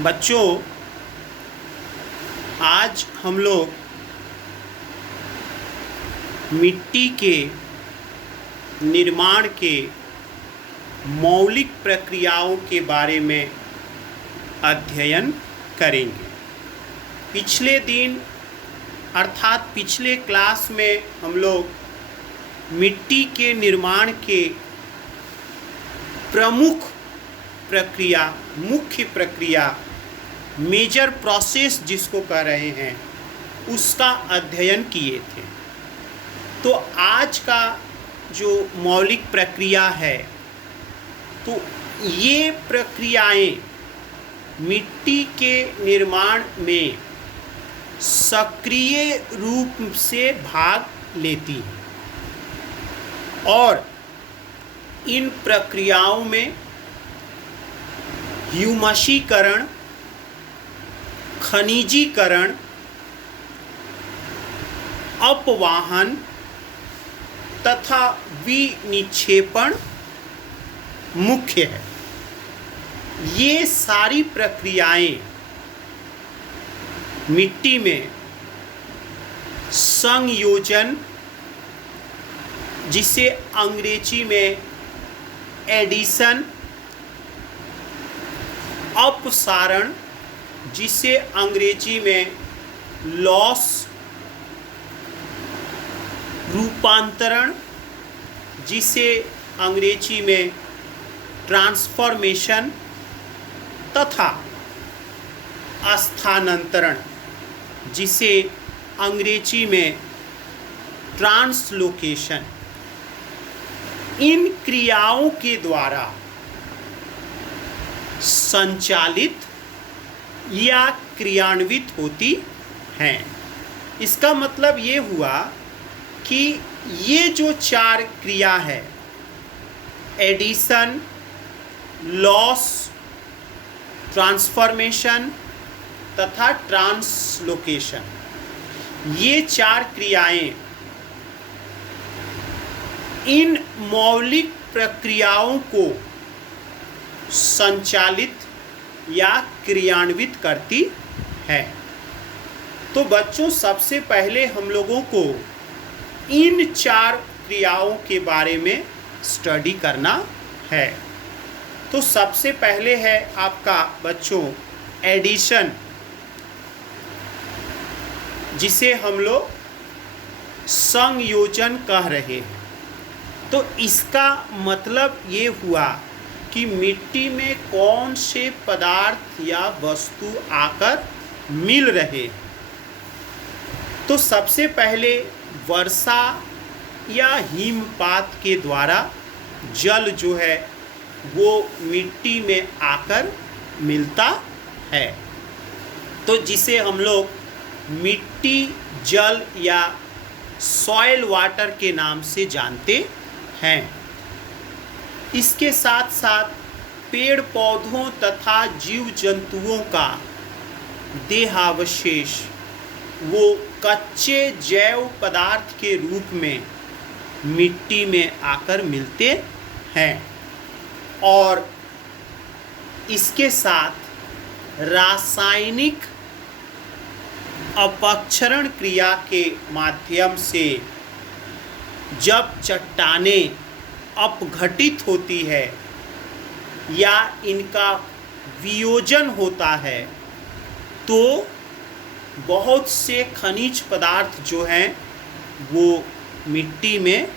बच्चों, आज हम लोग मिट्टी के निर्माण के मौलिक प्रक्रियाओं के बारे में अध्ययन करेंगे। पिछले दिन अर्थात पिछले क्लास में हम लोग मिट्टी के निर्माण के प्रमुख प्रक्रिया, मुख्य प्रक्रिया, मेजर प्रोसेस जिसको कह रहे हैं, उसका अध्ययन किए थे। तो आज का जो मौलिक प्रक्रिया है, तो ये प्रक्रियाएं मिट्टी के निर्माण में सक्रिय रूप से भाग लेती हैं और इन प्रक्रियाओं में ह्यूमसीकरण, खनिजीकरण, अपवाहन तथा विनिक्षेपण मुख्य है। ये सारी प्रक्रियाएं मिट्टी में संयोजन, जिसे अंग्रेजी में एडिशन, अपसारण, जिसे अंग्रेजी में लॉस, रूपांतरण, जिसे अंग्रेजी में ट्रांसफॉर्मेशन तथा स्थानांतरण, जिसे अंग्रेजी में ट्रांसलोकेशन, इन क्रियाओं के द्वारा संचालित या क्रियान्वित होती हैं। इसका मतलब ये हुआ कि ये जो चार क्रिया है, एडिशन, लॉस, ट्रांसफॉर्मेशन तथा ट्रांसलोकेशन, ये चार क्रियाएं इन मौलिक प्रक्रियाओं को संचालित या क्रियान्वित करती है। तो बच्चों, सबसे पहले हम लोगों को इन चार क्रियाओं के बारे में स्टडी करना है। तो सबसे पहले है आपका बच्चों एडिशन, जिसे हम लोग संयोजन कह रहे हैं। तो इसका मतलब ये हुआ कि मिट्टी में कौन से पदार्थ या वस्तु आकर मिल रहे हैं। तो सबसे पहले वर्षा या हिमपात के द्वारा जल जो है वो मिट्टी में आकर मिलता है, तो जिसे हम लोग मिट्टी जल या सॉइल वाटर के नाम से जानते हैं। इसके साथ साथ पेड़ पौधों तथा जीव जंतुओं का देहावशेष वो कच्चे जैव पदार्थ के रूप में मिट्टी में आकर मिलते हैं और इसके साथ रासायनिक अपक्षरण क्रिया के माध्यम से जब चट्टानें अपघटित होती है या इनका वियोजन होता है, तो बहुत से खनिज पदार्थ जो हैं वो मिट्टी में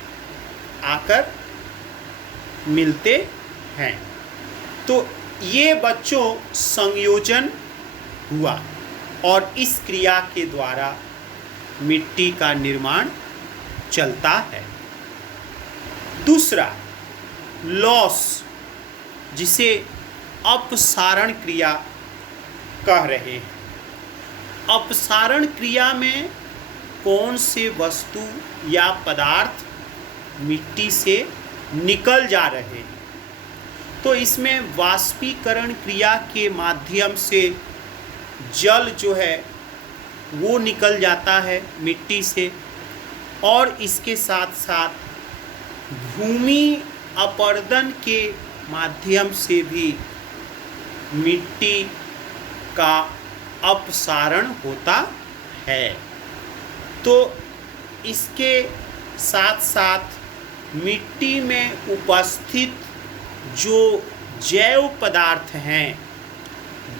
आकर मिलते हैं। तो ये बच्चों संयोजन हुआ और इस क्रिया के द्वारा मिट्टी का निर्माण चलता है। दूसरा लॉस, जिसे अपसारण क्रिया कह रहे हैं। अपसारण क्रिया में कौन से वस्तु या पदार्थ मिट्टी से निकल जा रहे हैं, तो इसमें वाष्पीकरण क्रिया के माध्यम से जल जो है वो निकल जाता है मिट्टी से और इसके साथ साथ भूमि अपर्दन के माध्यम से भी मिट्टी का अपसारण होता है। तो इसके साथ साथ मिट्टी में उपस्थित जो जैव पदार्थ हैं,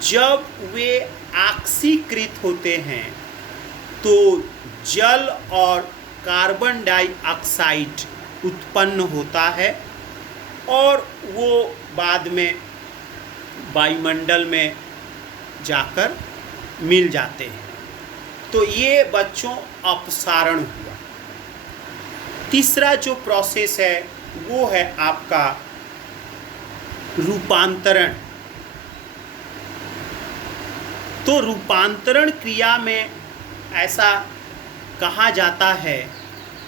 जब वे ऑक्सीकृत होते हैं तो जल और कार्बन डाइऑक्साइड उत्पन्न होता है और वो बाद में वायुमंडल में जाकर मिल जाते हैं। तो ये बच्चों अपसारण हुआ। तीसरा जो प्रोसेस है वो है आपका रूपांतरण। तो रूपांतरण क्रिया में ऐसा कहा जाता है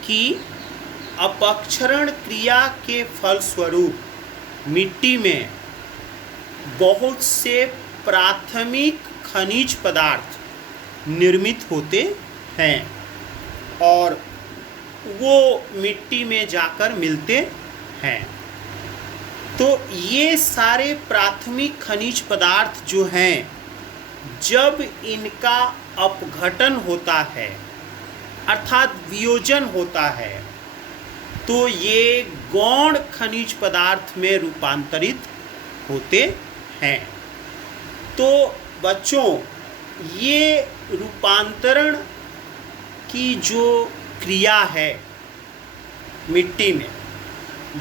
कि अपक्षरण क्रिया के फलस्वरूप मिट्टी में बहुत से प्राथमिक खनिज पदार्थ निर्मित होते हैं और वो मिट्टी में जाकर मिलते हैं। तो ये सारे प्राथमिक खनिज पदार्थ जो हैं, जब इनका अपघटन होता है अर्थात वियोजन होता है तो ये गौण खनिज पदार्थ में रूपांतरित होते हैं। तो बच्चों, ये रूपांतरण की जो क्रिया है मिट्टी में,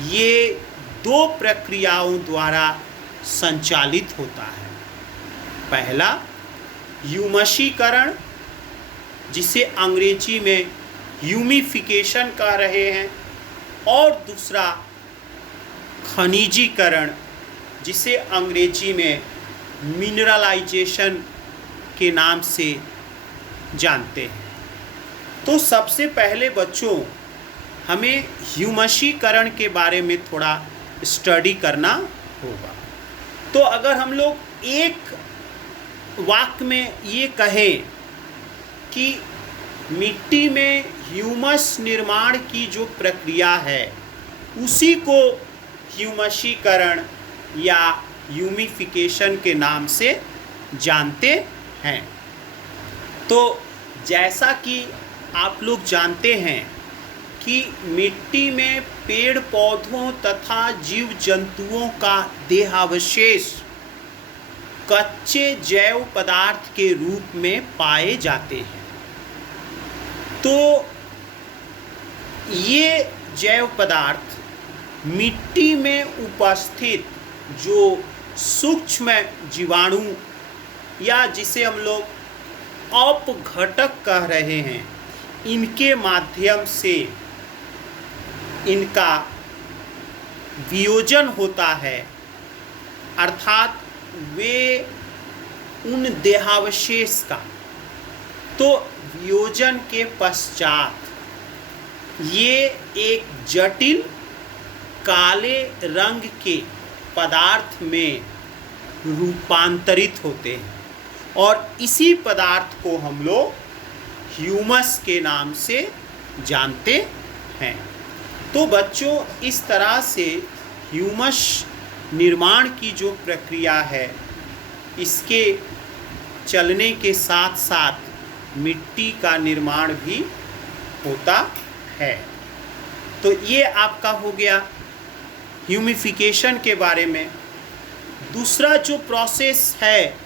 ये दो प्रक्रियाओं द्वारा संचालित होता है। पहला ह्यूमसीकरण, जिसे अंग्रेजी में ह्यूमिफिकेशन कह रहे हैं, और दूसरा खनिजीकरण, जिसे अंग्रेजी में मिनरलाइजेशन के नाम से जानते हैं। तो सबसे पहले बच्चों हमें ह्यूमसीकरण के बारे में थोड़ा स्टडी करना होगा। तो अगर हम लोग एक वाक्य में ये कहें कि मिट्टी में ह्यूमस निर्माण की जो प्रक्रिया है उसी को ह्यूमसीकरण या ह्यूमिफिकेशन के नाम से जानते हैं। तो जैसा कि आप लोग जानते हैं कि मिट्टी में पेड़ पौधों तथा जीव जंतुओं का देहावशेष कच्चे जैव पदार्थ के रूप में पाए जाते हैं। तो ये जैव पदार्थ मिट्टी में उपस्थित जो सूक्ष्म जीवाणु या जिसे हम लोग अपघटक कह रहे हैं, इनके माध्यम से इनका वियोजन होता है, अर्थात वे उन देहावशेष का, तो वियोजन के पश्चात ये एक जटिल काले रंग के पदार्थ में रूपांतरित होते हैं और इसी पदार्थ को हम लोग ह्यूमस के नाम से जानते हैं। तो बच्चों, इस तरह से ह्यूमस निर्माण की जो प्रक्रिया है, इसके चलने के साथ साथ मिट्टी का निर्माण भी होता है। तो ये आपका हो गया ह्यूमिफिकेशन के बारे में। दूसरा जो प्रोसेस है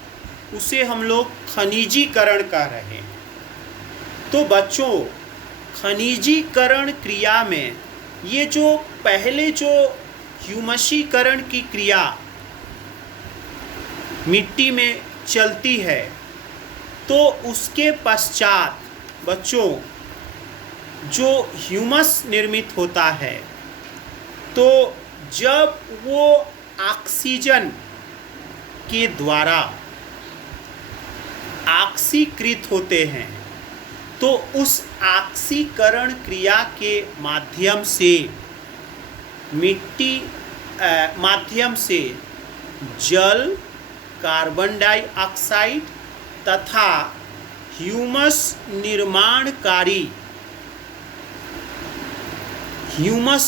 उसे हम लोग खनिजीकरण कह रहे हैं। तो बच्चों, खनिजीकरण क्रिया में ये जो पहले जो ह्यूमसीकरण की क्रिया मिट्टी में चलती है, तो उसके पश्चात बच्चों जो ह्यूमस निर्मित होता है, तो जब वो ऑक्सीजन के द्वारा ऑक्सीकृत होते हैं, तो उस ऑक्सीकरण क्रिया के माध्यम से जल, कार्बन डाइऑक्साइड तथा ह्यूमस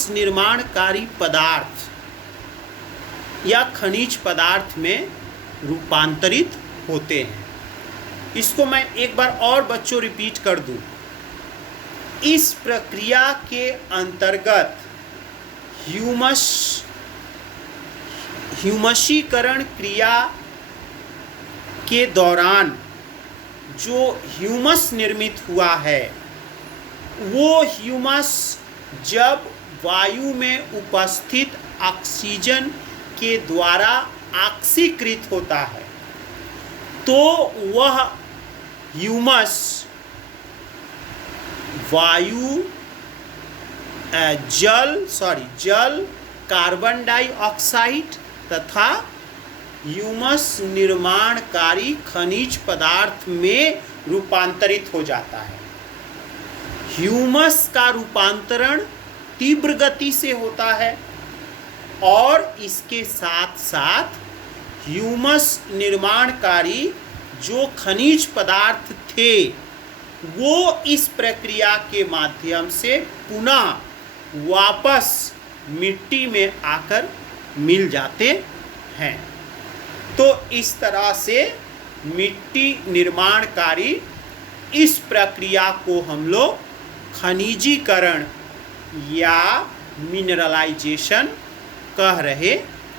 निर्माणकारी पदार्थ या खनिज पदार्थ में रूपांतरित होते हैं। इसको मैं एक बार और बच्चों रिपीट कर दूं। इस प्रक्रिया के अंतर्गत ह्यूमसीकरण क्रिया के दौरान जो ह्यूमस निर्मित हुआ है, वो ह्यूमस जब वायु में उपस्थित ऑक्सीजन के द्वारा ऑक्सीकृत होता है तो वह ह्यूमस जल, कार्बन डाइऑक्साइड तथा ह्यूमस निर्माणकारी खनिज पदार्थ में रूपांतरित हो जाता है। ह्यूमस का रूपांतरण तीव्र गति से होता है और इसके साथ साथ ह्यूमस निर्माणकारी जो खनिज पदार्थ थे वो इस प्रक्रिया के माध्यम से पुनः वापस मिट्टी में आकर मिल जाते हैं। तो इस तरह से मिट्टी निर्माणकारी इस प्रक्रिया को हम लोग खनिजीकरण या मिनरलाइजेशन कह रहे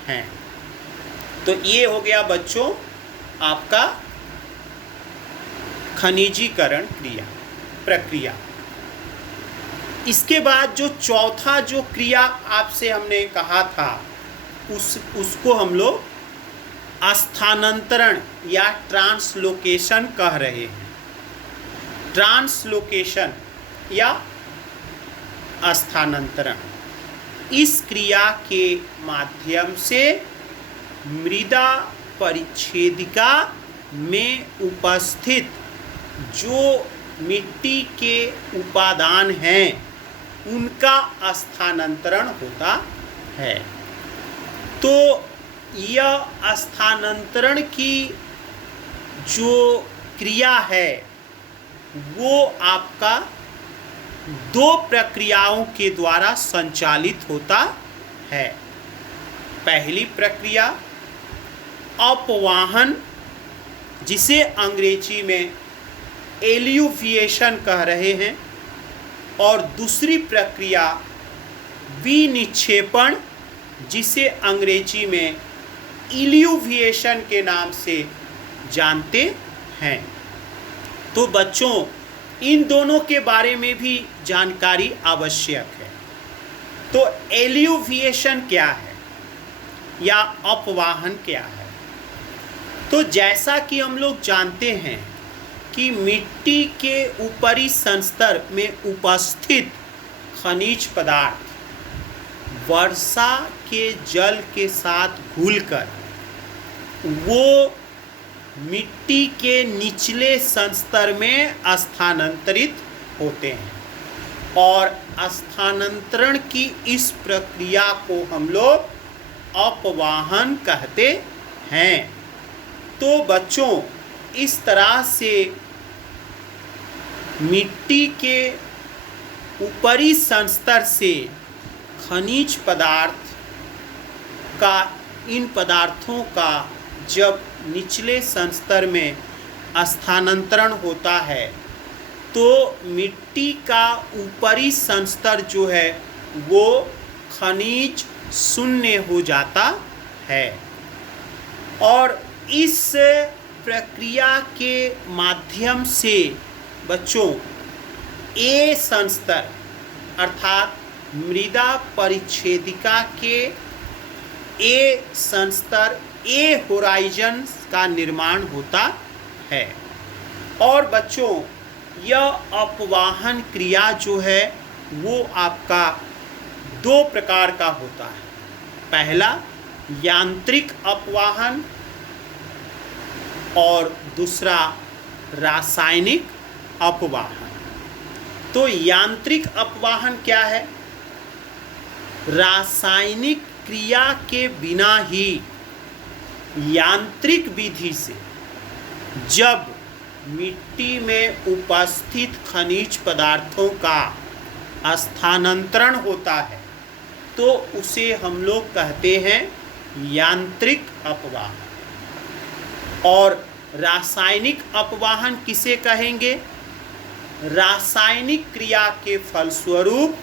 हैं। तो ये हो गया बच्चों आपका खनिजीकरण प्रक्रिया। इसके बाद जो चौथा जो क्रिया आपसे हमने कहा था उसको हम लोग स्थानांतरण या ट्रांसलोकेशन कह रहे हैं। ट्रांसलोकेशन या स्थानांतरण, इस क्रिया के माध्यम से मृदा परिच्छेदिका में उपस्थित जो मिट्टी के उपादान हैं उनका स्थानांतरण होता है। तो यह स्थानांतरण की जो क्रिया है वो आपका दो प्रक्रियाओं के द्वारा संचालित होता है। पहली प्रक्रिया अपवाहन, जिसे अंग्रेजी में एल्यूविएशन कह रहे हैं, और दूसरी प्रक्रिया विनिक्षेपण, जिसे अंग्रेजी में इल्यूविएशन के नाम से जानते हैं। तो बच्चों इन दोनों के बारे में भी जानकारी आवश्यक है। तो एल्यूविएशन क्या है या अपवाहन क्या है? तो जैसा कि हम लोग जानते हैं कि मिट्टी के ऊपरी संस्तर में उपस्थित खनिज पदार्थ वर्षा के जल के साथ घुलकर वो मिट्टी के निचले संस्तर में स्थानांतरित होते हैं, और स्थानांतरण की इस प्रक्रिया को हम लोग अपवाहन कहते हैं। तो बच्चों इस तरह से मिट्टी के ऊपरी संस्तर से खनिज पदार्थ का, इन पदार्थों का जब निचले संस्तर में स्थानांतरण होता है तो मिट्टी का ऊपरी संस्तर जो है वो खनिज शून्य हो जाता है। और इस प्रक्रिया के माध्यम से बच्चों ए संस्तर अर्थात मृदा परिच्छेदिका के ए संस्तर, ए होराइजन का निर्माण होता है। और बच्चों यह अपवाहन क्रिया जो है वो आपका दो प्रकार का होता है। पहला यांत्रिक अपवाहन और दूसरा रासायनिक अपवाहन। तो यांत्रिक अपवाहन क्या है? रासायनिक क्रिया के बिना ही यांत्रिक विधि से जब मिट्टी में उपस्थित खनिज पदार्थों का स्थानांतरण होता है तो उसे हम लोग कहते हैं यांत्रिक अपवाहन। और रासायनिक अपवाहन किसे कहेंगे? रासायनिक क्रिया के फलस्वरूप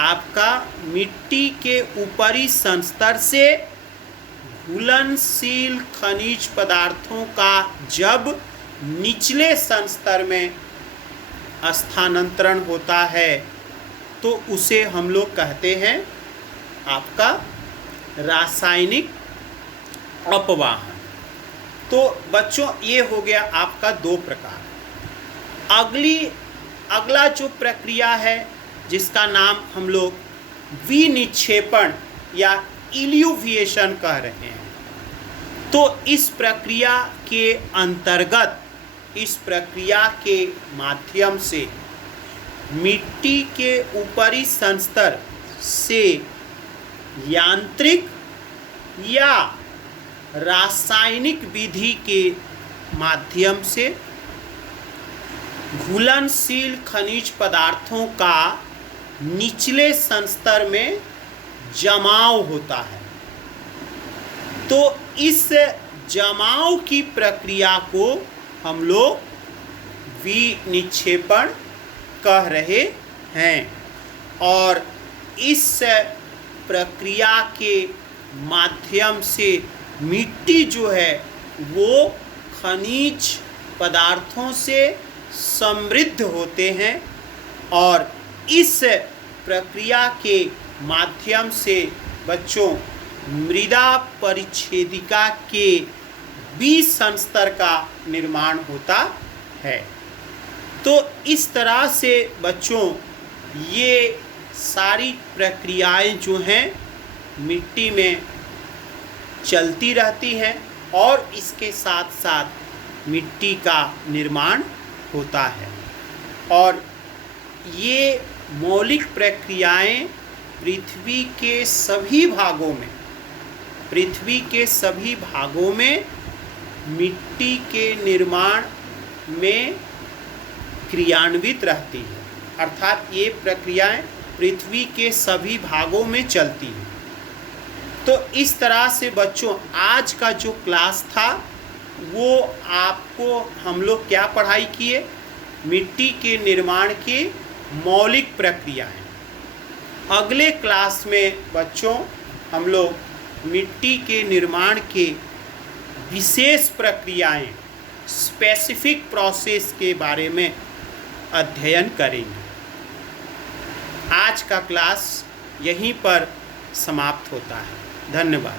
आपका मिट्टी के ऊपरी संस्तर से घुलनशील खनिज पदार्थों का जब निचले संस्तर में स्थानांतरण होता है तो उसे हम लोग कहते हैं आपका रासायनिक अपवाहन। तो बच्चों ये हो गया आपका 2 प्रकार। अगला जो प्रक्रिया है जिसका नाम हम लोग विनिक्षेपण या इल्यूविएशन कह रहे हैं। तो इस प्रक्रिया के अंतर्गत, इस प्रक्रिया के माध्यम से मिट्टी के ऊपरी संस्तर से यांत्रिक या रासायनिक विधि के माध्यम से घुलनशील खनिज पदार्थों का निचले संस्तर में जमाव होता है। तो इस जमाव की प्रक्रिया को हम लोग विनिक्षेपण कह रहे हैं। और इस प्रक्रिया के माध्यम से मिट्टी जो है वो खनिज पदार्थों से समृद्ध होते हैं और इस प्रक्रिया के माध्यम से बच्चों मृदा परिच्छेदिका के बीज संस्तर का निर्माण होता है। तो इस तरह से बच्चों ये सारी प्रक्रियाएं जो हैं मिट्टी में चलती रहती हैं और इसके साथ साथ मिट्टी का निर्माण होता है। और ये मौलिक प्रक्रियाएं पृथ्वी के सभी भागों में मिट्टी के निर्माण में क्रियान्वित रहती है। अर्थात ये प्रक्रियाएं पृथ्वी के सभी भागों में चलती हैं। तो इस तरह से बच्चों आज का जो क्लास था वो आपको हम लोग क्या पढ़ाई किए? मिट्टी के निर्माण की मौलिक प्रक्रियाएं। अगले क्लास में बच्चों हम लोग मिट्टी के निर्माण के विशेष प्रक्रियाएं, स्पेसिफिक प्रोसेस के बारे में अध्ययन करेंगे। आज का क्लास यहीं पर समाप्त होता है। धन्यवाद।